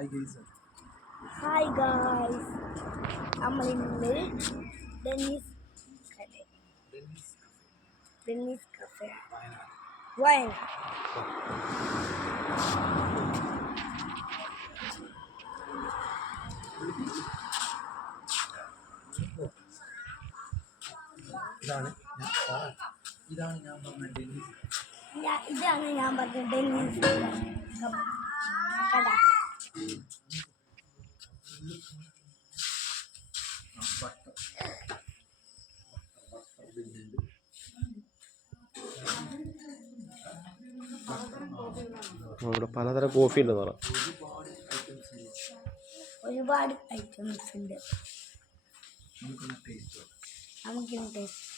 Hi guys, നമ്മളിന്ന് Dennis cafe Wayanad. ഇതാണ് ഞാൻ പറഞ്ഞ ഡെന്നീസ്. ഇതാണ് ഞാൻ പറഞ്ഞ ഡെന്നീസ് കട. ഇവിടെ പലതരം കോഫി ഉണ്ടെന്ന് പറയാം. ഒരുപാട് ഐറ്റംസ് ഉണ്ട്. നമുക്കിന്ന് ടേസ്റ്റ്